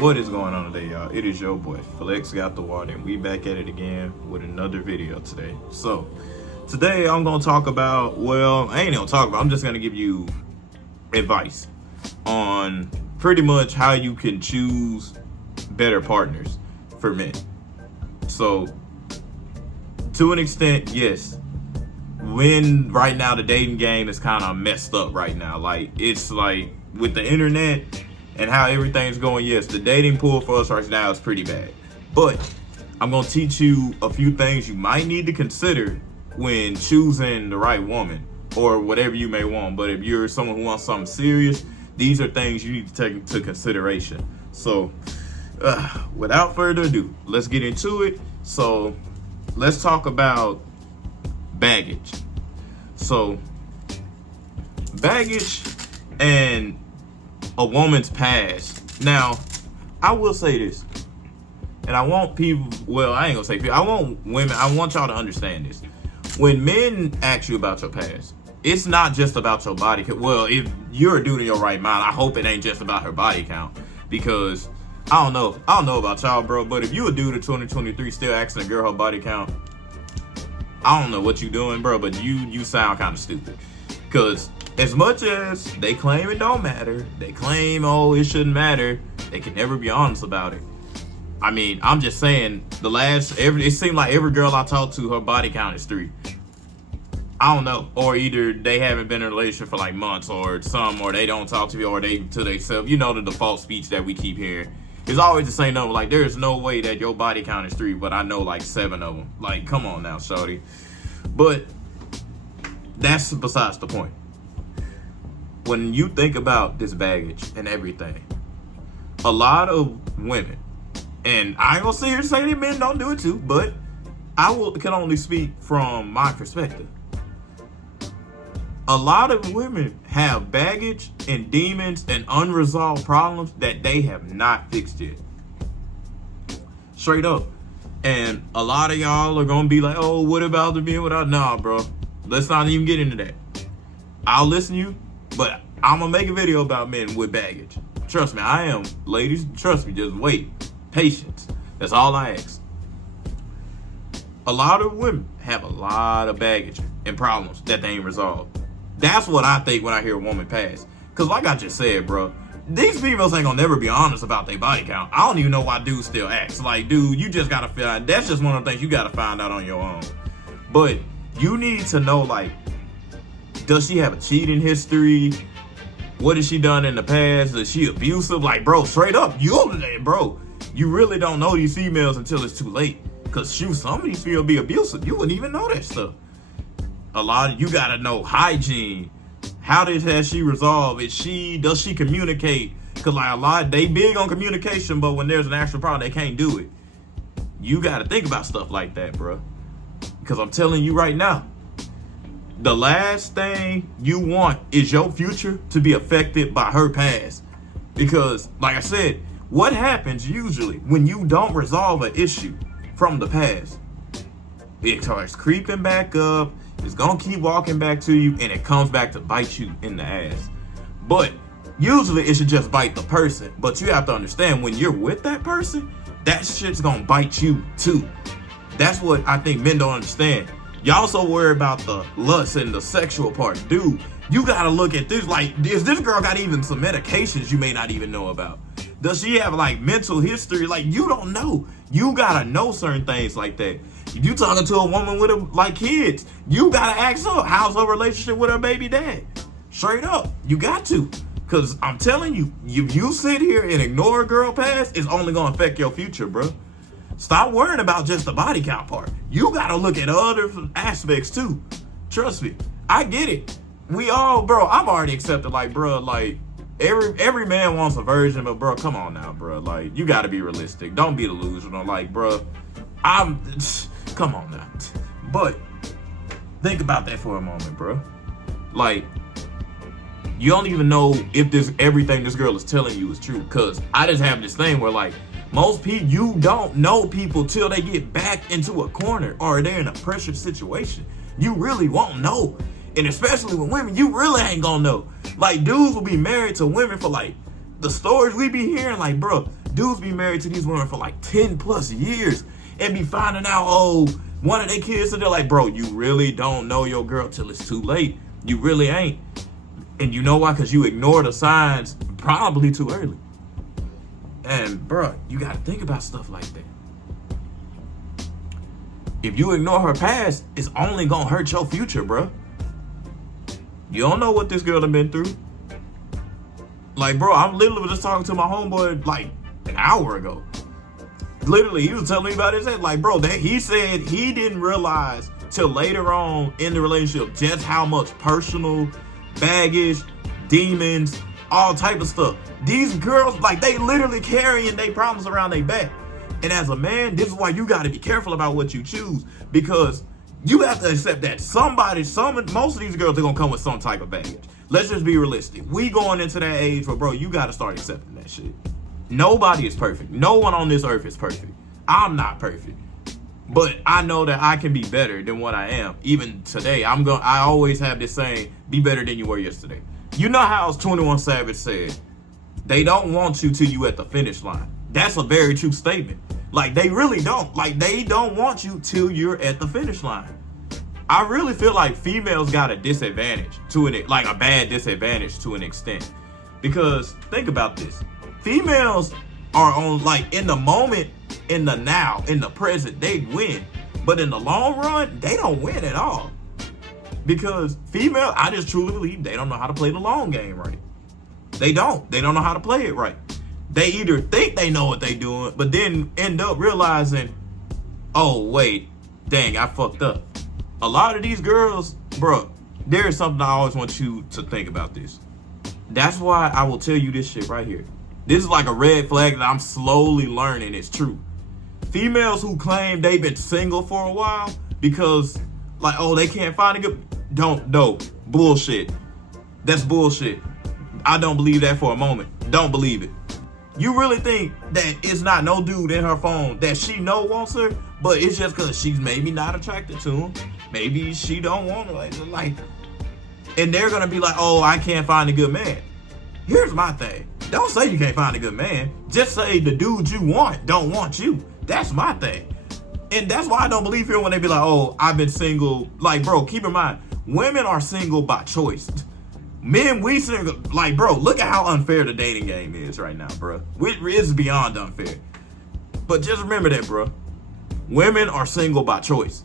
What is going on today, y'all? It is your boy Flex Got the Water, and we back at it again with another video today. So today I'm gonna talk about, well, I ain't gonna talk about, I'm just gonna give you advice on pretty much how you can choose better partners for men. So to an extent, yes, when right now the dating game is kind of messed up right now. Like, it's like with the internet and how everything's going, yes, the dating pool for us right now is pretty bad. But I'm gonna teach you a few things you might need to consider when choosing the right woman or whatever you may want. But if you're someone who wants something serious, these are things you need to take into consideration. So without further ado, let's get into it. So let's talk about baggage. So baggage and a woman's past. Now, I will say this, and I want people, well, I ain't gonna say people, I want women, I want y'all to understand this. When men ask you about your past, it's not just about your body count. Well, if you're a dude in your right mind, I hope it ain't just about her body count, because I don't know about y'all, bro, but if you a dude in 2023 still asking a girl her body count, I don't know what you doing, bro, but you sound kind of stupid. Because as much as they claim it don't matter, they claim, oh, it shouldn't matter, they can never be honest about it. I mean, I'm just saying, it seemed like every girl I talked to, her body count is 3. I don't know. Or either they haven't been in a relationship for like months, or they don't talk to me, or they to themselves. You know, the default speech that we keep hearing. It's always the same number. Like, there's no way that your body count is 3, but I know like 7 of them. Like, come on now, shorty. But that's besides the point. When you think about this baggage and everything, a lot of women, and I ain't gonna sit here and say that men don't do it too, but can only speak from my perspective. A lot of women have baggage and demons and unresolved problems that they have not fixed yet. Straight up. And a lot of y'all are gonna be like, oh, what about the being without? Nah, bro. Let's not even get into that. I'll listen to you, but I'm gonna make a video about men with baggage. Trust me, I am. Ladies, trust me, just wait. Patience. That's all I ask. A lot of women have a lot of baggage and problems that they ain't resolved. That's what I think when I hear a woman pass. Because like I just said, bro, these females ain't gonna never be honest about their body count. I don't even know why dudes still ask. Like, dude, you just gotta find, that's just one of the things you gotta find out on your own. But you need to know, like, does she have a cheating history? What has she done in the past? Is she abusive? Like, bro, straight up, you really don't know these females until it's too late. Because, shoot, some of these females be abusive. You wouldn't even know that stuff. You gotta know hygiene. How has she resolved? Does she communicate? Because, like, they big on communication, but when there's an actual problem, they can't do it. You gotta think about stuff like that, bro. Because I'm telling you right now, the last thing you want is your future to be affected by her past. Because, like I said, what happens usually when you don't resolve an issue from the past? It starts creeping back up, it's gonna keep walking back to you, and it comes back to bite you in the ass. But usually it should just bite the person. But you have to understand, when you're with that person, that shit's gonna bite you too. That's what I think men don't understand. Y'all so worry about the lust and the sexual part. Dude, you gotta look at this. Like, is this girl got even some medications you may not even know about? Does she have like mental history? Like, you don't know. You gotta know certain things like that. If you talking to a woman with like kids, you gotta ask her, how's her relationship with her baby dad? Straight up, you got to. Cause I'm telling you, if you sit here and ignore a girl past, it's only gonna affect your future, bro. Stop worrying about just the body count part. You gotta look at other aspects too. Trust me, I get it. We all, bro, I've already accepted, like, bro, like, every man wants a virgin, but bro, come on now, bro. Like, you gotta be realistic. Don't be delusional. Like, bro, come on now. But think about that for a moment, bro. Like, you don't even know if everything this girl is telling you is true. Cause I just have this thing where, like, most people, you don't know people till they get back into a corner or they're in a pressure situation. You really won't know. And especially with women, you really ain't gonna know. Like, dudes will be married to women for, like, the stories we be hearing, like, bro, Dudes be married to these women for like 10 plus years and be finding out, oh, one of their kids, and they're like, bro, you really don't know your girl till it's too late. You really ain't. And you know why? Because you ignore the signs probably too early. And bro, you got to think about stuff like that. If you ignore her past, it's only going to hurt your future, bro. You don't know what this girl done been through. Like, bro, I'm literally just talking to my homeboy like an hour ago. Literally, he was telling me about his head. Like, bro, that he said he didn't realize till later on in the relationship just how much personal baggage, demons, all type of stuff. These girls, like, they literally carrying their problems around their back. And as a man, this is why you got to be careful about what you choose, because you have to accept that most of these girls are going to come with some type of baggage. Let's just be realistic. We going into that age where, bro, you got to start accepting that shit. Nobody is perfect. No one on this earth is perfect. I'm not perfect. But I know that I can be better than what I am. Even today, I always have this saying, be better than you were yesterday. You know how 21 Savage said, they don't want you till you at the finish line. That's a very true statement. Like, they really don't. Like, they don't want you till you're at the finish line. I really feel like females got a disadvantage like a bad disadvantage to an extent. Because think about this. Females are on, like, in the moment, in the now, in the present, they win. But in the long run, they don't win at all. Because female, I just truly believe they don't know how to play the long game right. They don't know how to play it right. They either think they know what they doing, but then end up realizing, oh, wait, dang, I fucked up. A lot of these girls, bro, there is something I always want you to think about this. That's why I will tell you this shit right here. This is like a red flag that I'm slowly learning is true. Females who claim they've been single for a while because, like, oh, they can't find a good... bullshit. That's bullshit. I don't believe that for a moment. Don't believe it. You really think that it's not no dude in her phone that she know wants her, but it's just because she's maybe not attracted to him. Maybe she don't want him. Like, and they're going to be like, oh, I can't find a good man. Here's my thing. Don't say you can't find a good man. Just say the dude you want don't want you. That's my thing. And that's why I don't believe here when they be like, oh, I've been single. Like, bro, keep in mind, women are single by choice. Men, we single. Like, bro, look at how unfair the dating game is right now, bro. It's beyond unfair. But just remember that, bro. Women are single by choice.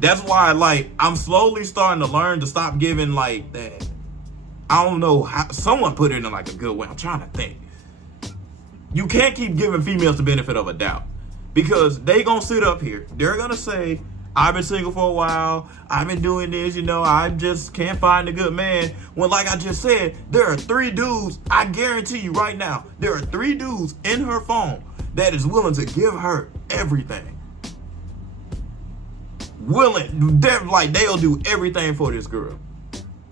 That's why, like, I'm slowly starting to learn to stop giving, like, that. I don't know how. Someone put it in, like, a good way. I'm trying to think. You can't keep giving females the benefit of a doubt. Because they gonna sit up here. They're gonna say, I've been single for a while. I've been doing this, I just can't find a good man. When, like I just said, there are 3 dudes, I guarantee you right now, there are 3 dudes in her phone that is willing to give her everything. They'll do everything for this girl.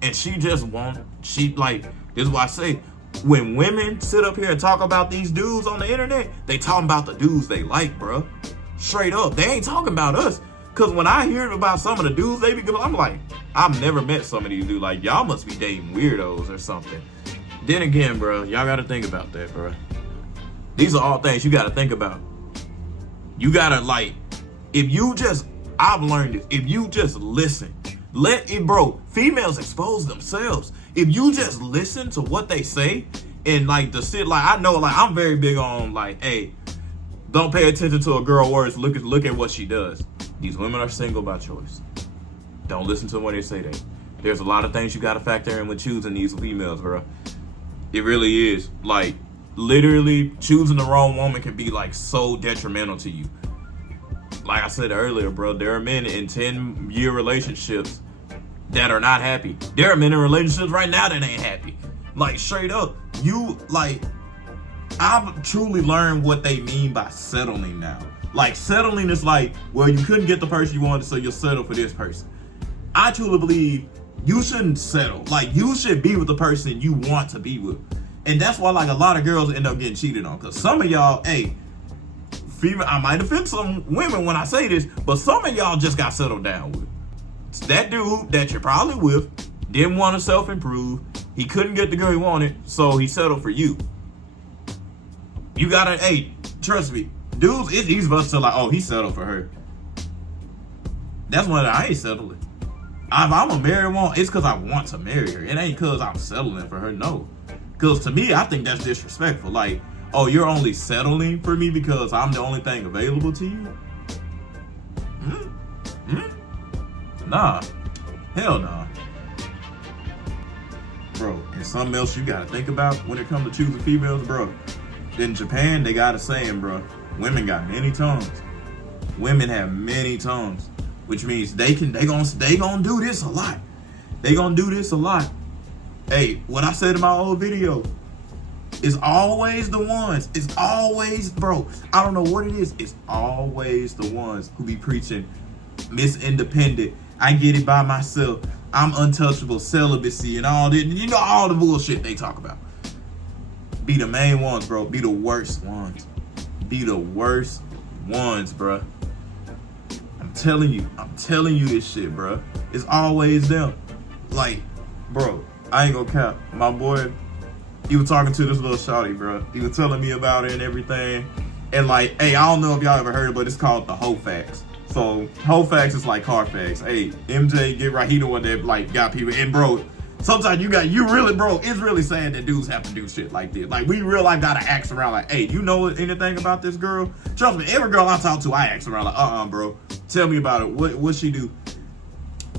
And she just won't, this is why I say, when women sit up here and talk about these dudes on the internet, they talking about the dudes they like, bro. Straight up, they ain't talking about us. Cause when I hear about some of the dudes they be giving, I'm like, I've never met some of these dudes. Like, y'all must be dating weirdos or something. Then again, bro, y'all gotta think about that, bro. These are all things you gotta think about. You gotta, like, I've learned this. If you just listen, females expose themselves. If you just listen to what they say and, like, I know, like, I'm very big on, like, hey, don't pay attention to a girl words. Look at what she does. These women are single by choice. Don't listen to them when they say that. There's a lot of things you got to factor in when choosing these females, bro. It really is. Like, literally, choosing the wrong woman can be, like, so detrimental to you. Like I said earlier, bro, there are men in 10-year relationships that are not happy. There are men in relationships right now that ain't happy. Like, straight up. I've truly learned what they mean by settling now. Like, settling is like, well, you couldn't get the person you wanted, so you'll settle for this person. I truly believe you shouldn't settle. Like, you should be with the person you want to be with. And that's why, like, a lot of girls end up getting cheated on. Because some of y'all, I might offend some women when I say this, but some of y'all just got settled down with. It's that dude that you're probably with didn't want to self-improve. He couldn't get the girl he wanted, so he settled for you. You gotta, hey, trust me, dudes, it's easy for us to like, oh, he settled for her. That's when I ain't settling. If I'm a married woman, it's because I want to marry her. It ain't because I'm settling for her, no. Because to me, I think that's disrespectful. Like, oh, you're only settling for me because I'm the only thing available to you? Nah. Hell nah. Bro, and something else you gotta think about when it comes to choosing females, bro. In Japan, they got a saying, bro. Women got many tongues. Women have many tongues. Which means they gonna do this a lot. They gonna do this a lot. Hey, what I said in my old video, it's always the ones. It's always, bro, I don't know what it is. It's always the ones who be preaching Miss Independent. I get it by myself. I'm untouchable, celibacy, and all that. You know, all the bullshit they talk about. Be the main ones, bro. Be the worst ones. Be the worst ones, bro. I'm telling you this shit, bro. It's always them. Like, bro, I ain't gonna cap. My boy, he was talking to this little shawty, bro. He was telling me about it and everything. And like, hey, I don't know if y'all ever heard it, but it's called the Hofax. So Hofax is like Carfax. Hey, MJ, get right. He the one that like got people. And bro, sometimes it's really sad that dudes have to do shit like this. Like, we real life gotta ask around like, hey, you know anything about this girl? Trust me, every girl I talk to, I ask around like, bro, tell me about it. What she do?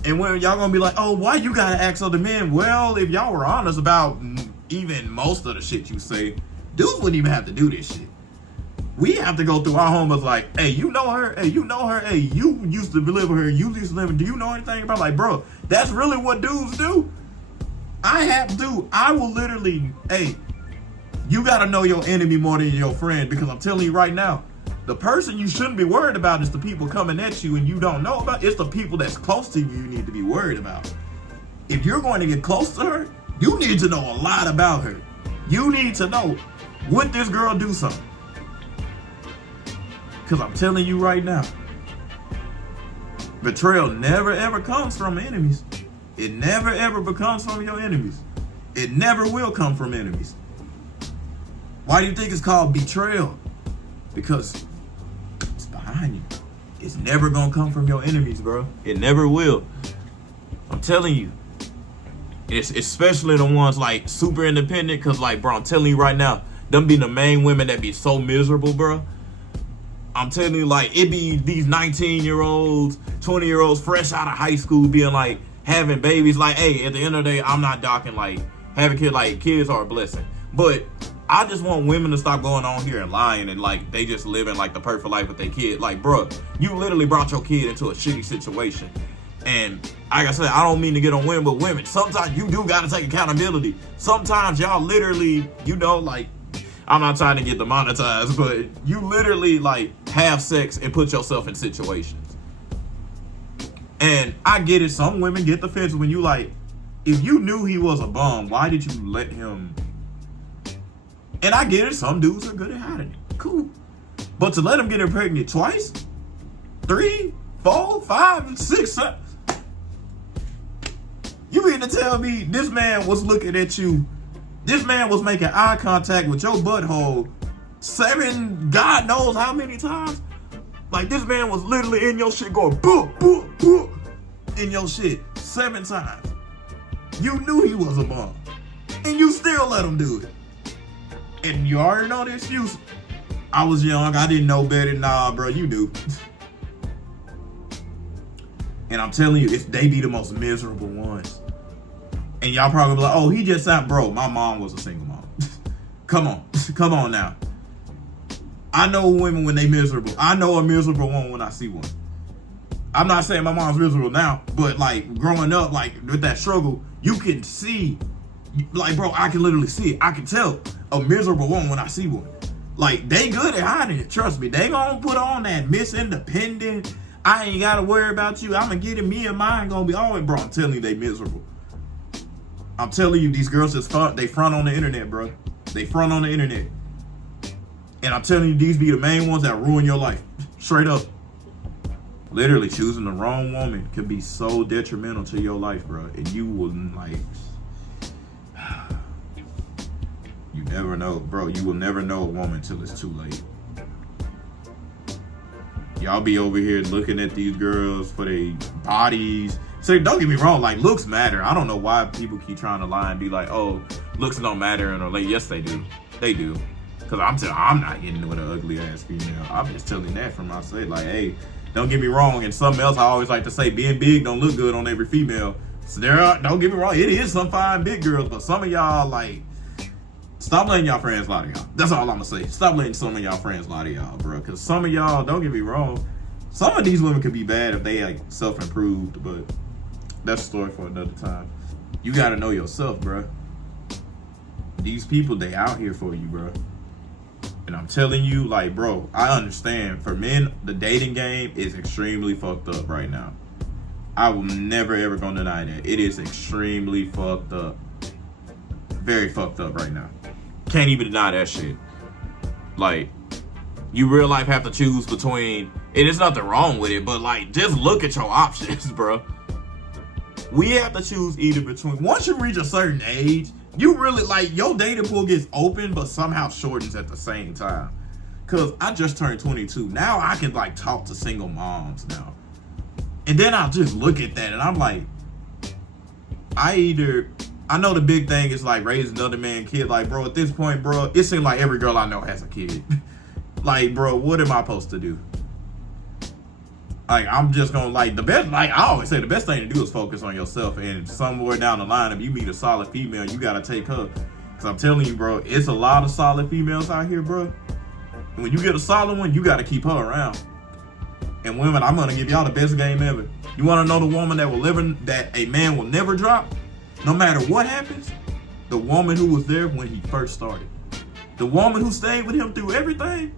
And when y'all gonna be like, oh, why you gotta ask other men? Well, if y'all were honest about even most of the shit you say, dudes wouldn't even have to do this shit. We have to go through our homies like, hey, you know her? Hey, you know her? Hey, you used to live with her. You used to live with her. Do you know anything about, like, bro, that's really what dudes do. I will literally, hey, you gotta know your enemy more than your friend, because I'm telling you right now, the person you shouldn't be worried about is the people coming at you and you don't know about. It's the people that's close to you need to be worried about. If you're going to get close to her, you need to know a lot about her. You need to know, would this girl do something? Because I'm telling you right now, betrayal never ever comes from enemies. It never ever becomes from your enemies. It never will come from enemies. Why do you think it's called betrayal? Because it's behind you. It's never gonna come from your enemies, bro. It never will. I'm telling you. It's especially the ones like super independent, because like, bro, I'm telling you right now, them be the main women that be so miserable, bro. I'm telling you, like, it be these 19-year-olds, 20-year-olds fresh out of high school being like, having babies. Like, hey, at the end of the day, I'm not docking, like, having kids. Like, kids are a blessing. But I just want women to stop going on here and lying and, like, they just living, like, the perfect life with their kid. Like, bro, you literally brought your kid into a shitty situation. And like I said, I don't mean to get on women, but women, sometimes you do got to take accountability. Sometimes y'all literally, you know, like, I'm not trying to get demonetized, but you literally, like, have sex and put yourself in situations. And I get it. Some women get the fence when you, like, if you knew he was a bum, why did you let him? And I get it. Some dudes are good at hiding it. Cool. But to let him get her pregnant twice, 3, 4, 5, 6, 7. You mean to tell me this man was looking at you? This man was making eye contact with your butthole 7, God knows how many times? Like, this man was literally in your shit going, boop, boop, boop, in your shit 7 times. You knew he was a bum. And you still let him do it. And you already know the excuse. I was young, I didn't know better. Nah, bro, you do. And I'm telling you, they be the most miserable ones. And y'all probably be like, oh, he just sound, bro, my mom was a single mom. Come on now. I know women when they miserable. I know a miserable one when I see one. I'm not saying my mom's miserable now, but like growing up, like with that struggle, you can see, like, bro, I can literally see it. I can tell a miserable one when I see one. Like, they good at hiding it. Trust me. They gonna put on that Miss Independent. I ain't gotta worry about you. I'm gonna get it. Me and mine gonna be always, bro. I'm telling you, they miserable. I'm telling you, these girls just they front on the internet, bro. They front on the internet. And I'm telling you, these be the main ones that ruin your life. Straight up. Literally, choosing the wrong woman can be so detrimental to your life, bro. And you wouldn't, like... You never know, bro. You will never know a woman till it's too late. Y'all be over here looking at these girls for their bodies. So don't get me wrong, like looks matter. I don't know why people keep trying to lie and be like, oh, looks don't matter. And like, yes, they do. They do. Cause I'm not getting with an ugly ass female. I'm just telling that from my side. Like, hey, don't get me wrong. And something else I always like to say, being big don't look good on every female. So don't get me wrong, it is some fine big girls, but some of y'all like, stop letting y'all friends lie to y'all. That's all I'm gonna say. Stop letting some of y'all friends lie to y'all, bro. Cause some of y'all, don't get me wrong, some of these women could be bad if they like self-improved, but that's a story for another time. You gotta know yourself, bro. These people, they out here for you, bro. And I'm telling you, like, bro, I understand. For men, the dating game is extremely fucked up right now. I will never, ever gonna deny that. It is extremely fucked up. Very fucked up right now. Can't even deny that shit. Like, you real life have to choose between, and there's nothing wrong with it, but like, just look at your options, bro. We have to choose either between, once you reach a certain age, you really, like, your dating pool gets open, but somehow shortens at the same time. Cause I just turned 22. Now I can like talk to single moms now. And then I'll just look at that and I'm like, I know the big thing is like raising another man kid. Like, bro, at this point, bro, it seems like every girl I know has a kid. Like, bro, what am I supposed to do? Like, I'm just gonna like the best, like I always say, the best thing to do is focus on yourself. And somewhere down the line, if you meet a solid female, you gotta take her. Cause I'm telling you, bro, it's a lot of solid females out here, bro. And when you get a solid one, you gotta keep her around. And women, I'm gonna give y'all the best game ever. You wanna know the woman that a man will never drop? No matter what happens, the woman who was there when he first started. The woman who stayed with him through everything.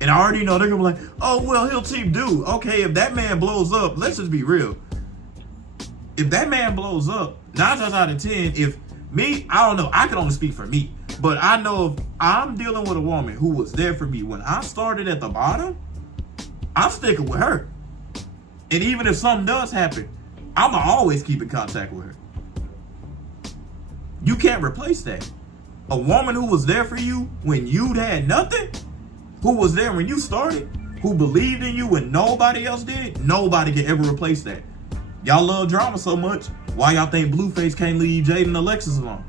And I already know they're gonna be like, oh, well, he'll keep dude. Okay, if that man blows up, let's just be real. If that man blows up, 9 times out of 10, if me, I don't know, I can only speak for me. But I know if I'm dealing with a woman who was there for me when I started at the bottom, I'm sticking with her. And even if something does happen, I'ma always keep in contact with her. You can't replace that. A woman who was there for you when you had nothing, who was there when you started, who believed in you when nobody else did, nobody can ever replace that. Y'all love drama so much, why y'all think Blueface can't leave Jaden and Alexis alone?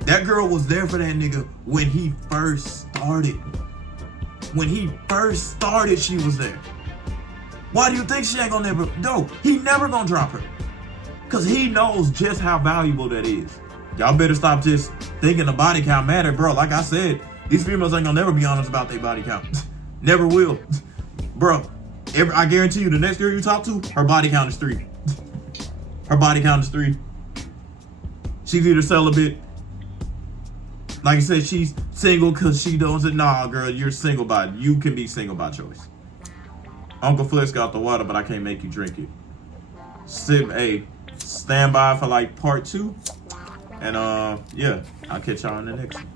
That girl was there for that nigga when he first started. When he first started, she was there. Why do you think she ain't gonna never, no, he never gonna drop her. Cause he knows just how valuable that is. Y'all better stop just thinking the body count matter, bro. Like I said, these females ain't gonna never be honest about their body count. Never will. Bro, I guarantee you the next girl you talk to, her body count is 3. Her body count is 3. She's either celibate, like I said, she's single because she doesn't. Nah, girl, you can be single by choice. Uncle Flex got the water, but I can't make you drink it. Stand by for like part 2. And yeah, I'll catch y'all in the next one.